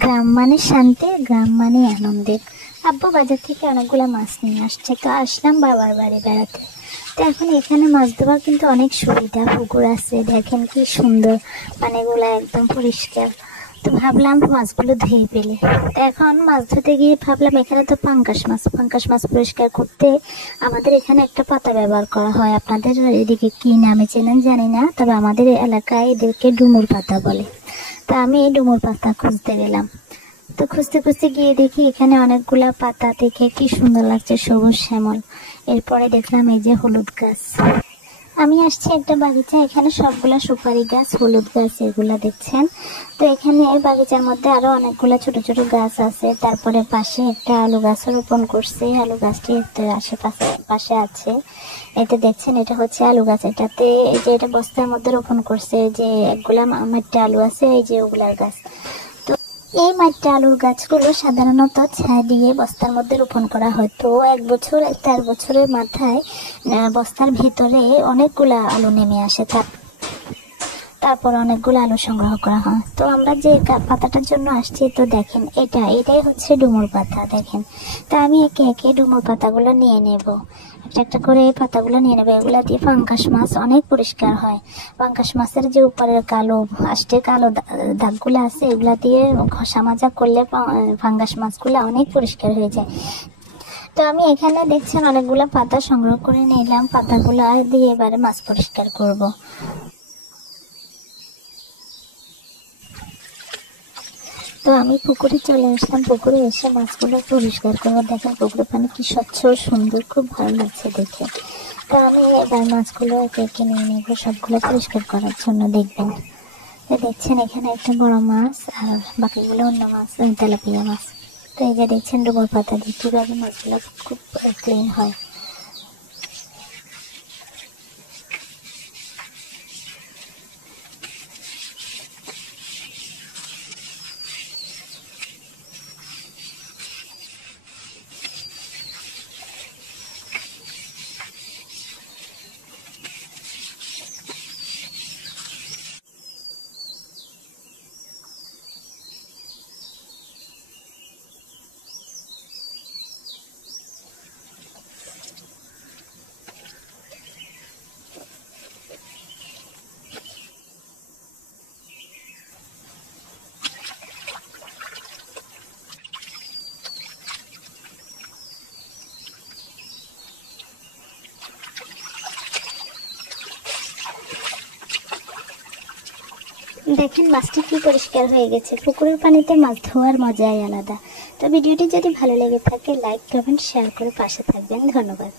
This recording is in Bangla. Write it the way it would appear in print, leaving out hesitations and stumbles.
গ্রাম মানে শান্তি, গ্রাম মানে আনন্দের। আব্বু বাজার থেকে অনেকগুলো মাছ নিয়ে আসছে, তো আসলাম বাবার বাড়ি বেড়াতে। তো এখন এখানে মাছ ধোয়ার কিন্তু অনেক সুবিধা, পুকুর আছে, দেখেন কি সুন্দর, পানিগুলো একদম পরিষ্কার। তো ভাবলাম মাছগুলো ধুয়ে ফেলে। তো এখন মাছ ধুতে গিয়ে ভাবলাম এখানে তো পাঙ্কাশ মাছ পরিষ্কার করতে আমাদের এখানে একটা পাতা ব্যবহার করা হয়। আপনাদের এদিকে কি নামে চেনেন জানি না, তবে আমাদের এলাকায় এদেরকে ডুমুর পাতা বলে। তা আমি এই ডুমুর পাতা খুঁজতে গেলাম। তো খুঁজতে খুঁজতে গিয়ে দেখি এখানে অনেকগুলা পাতা, দেখে কি সুন্দর লাগছে, সবুজ শ্যামল। এরপরে দেখলাম এই যে হলুদ গাছ। আমি আসছি একটা বাগিচা, এখানে সবগুলা সুপারি গাছ, হলুদ গাছ এগুলা দেখছেন। তো এখানে বাগিচার মধ্যে আরো অনেকগুলা ছোট ছোট গাছ আছে। তারপরে পাশে একটা আলু গাছ রোপণ করছে, আলু গাছটি একটু আশেপাশে পাশে আছে। এটা দেখছেন, এটা হচ্ছে আলু গাছ। এটাতে এই যে এটা বস্তার মধ্যে রোপণ করছে, যে একগুলা মাঠে আলু আছে, এই যে ওগুলার গাছ। এই মাঠে আলুর গাছগুলো সাধারণত ছায়া দিয়ে বস্তার মধ্যে রোপণ করা হয়। তো 1 বছরের মাথায় বস্তার ভিতরে অনেকগুলা আলু নেমে আসে, তারপর অনেকগুলো আলু সংগ্রহ করা হয়। তো আমরা যে পাতাটার জন্য আসছি, তো দেখেন এটাই হচ্ছে ডুমুর পাতা, দেখেন। তা আমি একে একে ডুমুর পাতাগুলো নিয়ে নেব, একটা একটা করে এই পাতাগুলো নিয়ে নেবো। এগুলা দিয়ে পাঙ্কাশ মাছ অনেক পরিষ্কার হয়। পাঙ্কাশ মাছের যে উপরের কালো দাগগুলো আছে, এগুলা দিয়ে ঘষা মাজা করলে পাঙ্কাশ মাছগুলো অনেক পরিষ্কার হয়ে যায়। তো আমি এখানে দেখছেন অনেকগুলো পাতা সংগ্রহ করে নিলাম, পাতাগুলো দিয়ে এবারে মাছ পরিষ্কার করব। তো আমি পুকুরে চলে আসলাম, পুকুরে এসে মাছগুলো পরিষ্কার করবো। দেখেন পুকুরের পানি কি স্বচ্ছ ও সুন্দর, খুব ভালো লাগছে দেখে। তো আমি এবার মাছগুলো একে একে নিয়ে নেবো, সবগুলো পরিষ্কার করার জন্য। দেখবেন দেখছেন এখানে একটা বড় মাছ, আর বাকিগুলো অন্য মাছ, তেলাপিয়া মাছ। তো এই যে দেখছেন ডুমুর পাতা দিয়ে কিভাবে মাছগুলো খুব ক্লিন হয়। দেখেন মাছটি কি পরিষ্কার হয়ে গেছে। পুকুরের পানিতে মাছ ধোয়ার মজাই আলাদা। তো ভিডিওটি যদি ভালো লেগে থাকে লাইক, কমেন্ট, শেয়ার করে পাশে থাকবেন। ধন্যবাদ।